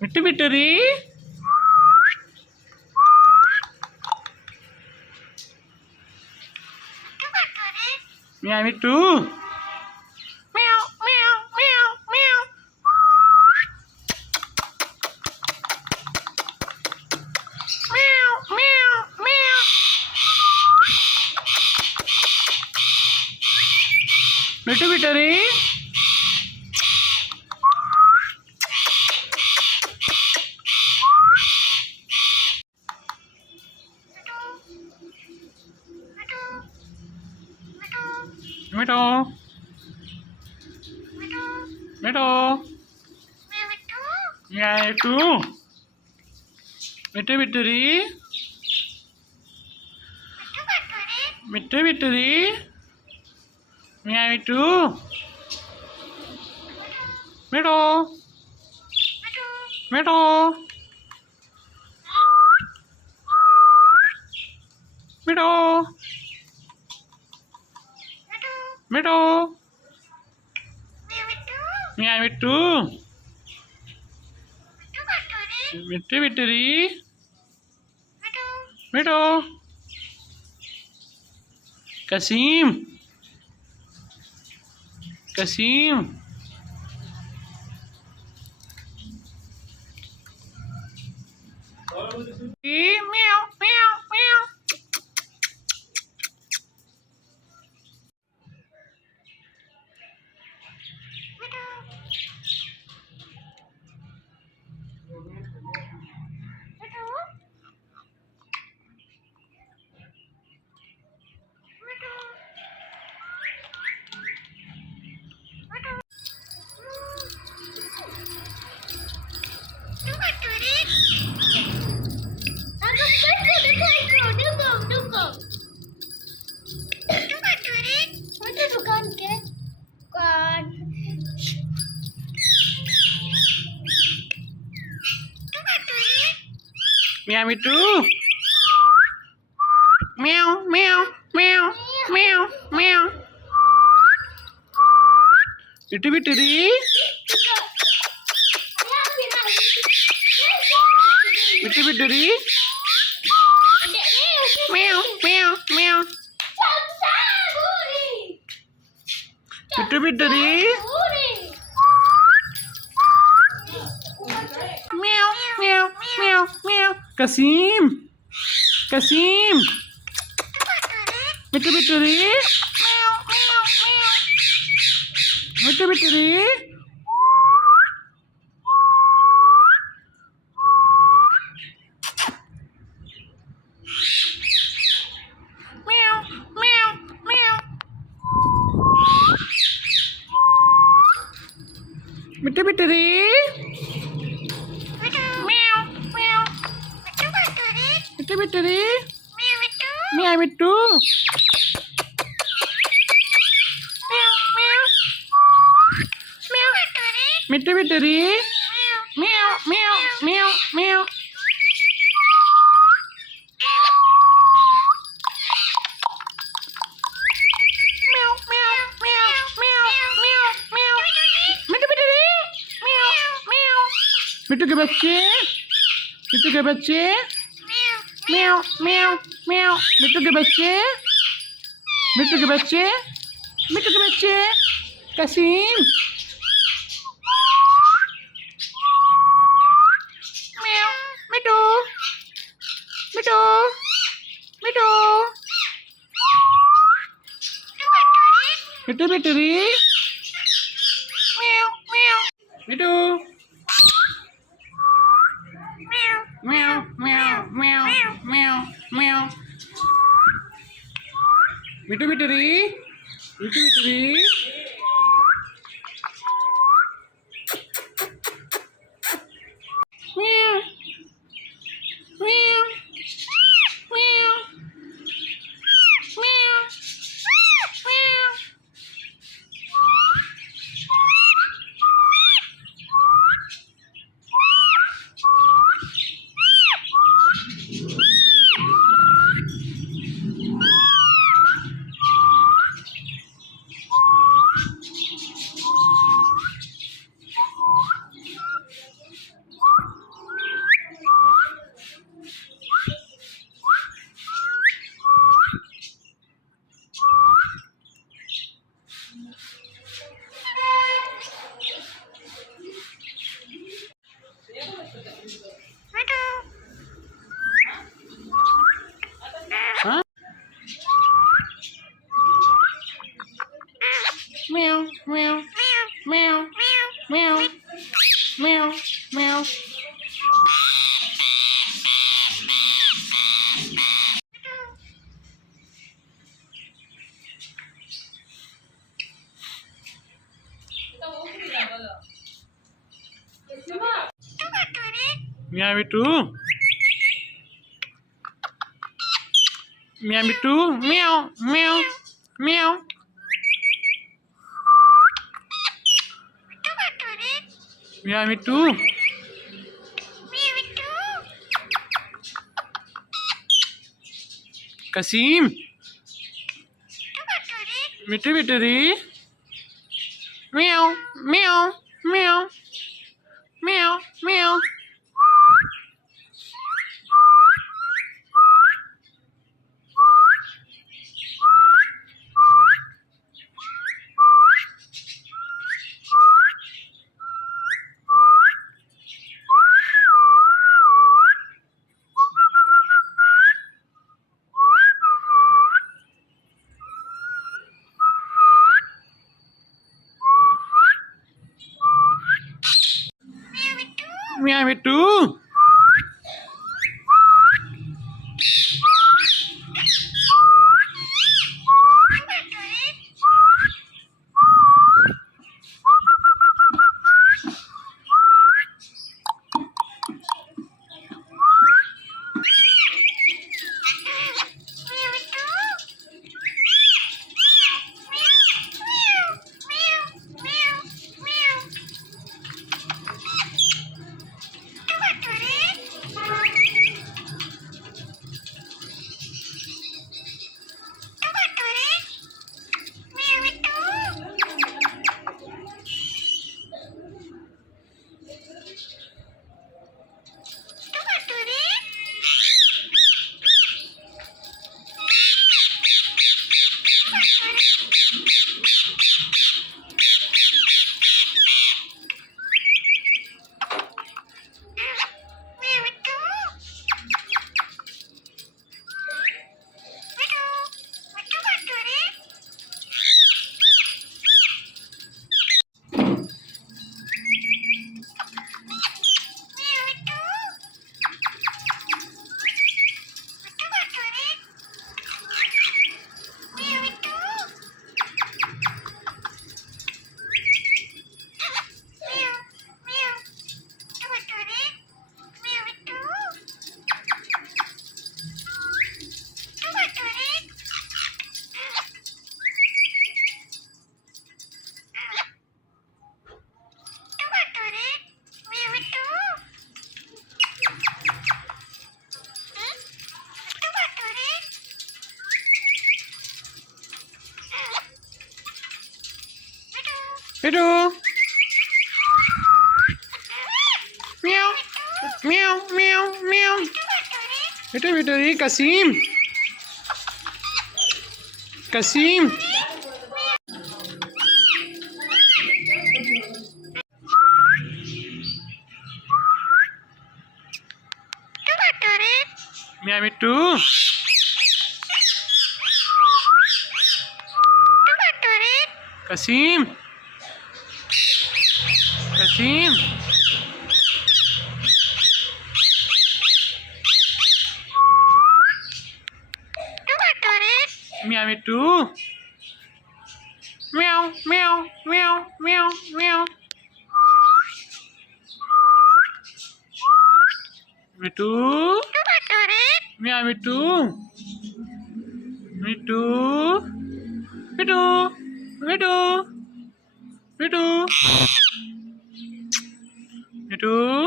మిట్టు మిట్టురి మ్యా మిట్టు మిట్టు మిట్టురి మిటో మిటో మిట్టు మిట్టు మిట్టురి మిట్టు మిట్టురి మిట్టు మిటో మిటో మిటో మిటో మిట్టు మిట్టు మిట్టురి మిటో కసీం కసీం మ్యావ్ మ్యావ్ మ్యావ్ Meow mitu. Meow meow meow meow meow. Itu bituri. Itu bituri. Meow meow meow. Itu bituri. Meow meow meow meow. Kasim, Kasim. Mitu bituri. Meow meow meow. Mitu bituri. Meow meow meow. Mitu bituri. Mitu bituri. Meow mitu. Meow meow. Meow. Mitu bituri. Meow meow meow meow. Meow meow meow meow meow meow. Mitu bituri. Meow meow. मिट्टू के बच्चे म्याऊ म्याऊ म्याऊ मिट्टू के बच्चे कसीम म्याऊ मिट्टू मिट्टू मिट्टू मिट्टू मिट्टूरी म्याऊ म्याऊ मिट्टू meow meow meow meow meow mitu mituri meow meow meow meow meow meow, meow, meow. Meow me too. Meow me too. Meow, meow, meow. Meow me too. Kasim. Mitu bituri. Meow, meow, meow, meow, meow. Meow me too. Hello. Meow, meow, meow, meow. Itu dari Kasim. Kasim. Meow itu. Kasim. Kasim. Meow itu. Meow, meow, meow, meow, meow. Itu. Meow itu. Itu. Itu. Itu. Itu. Itu.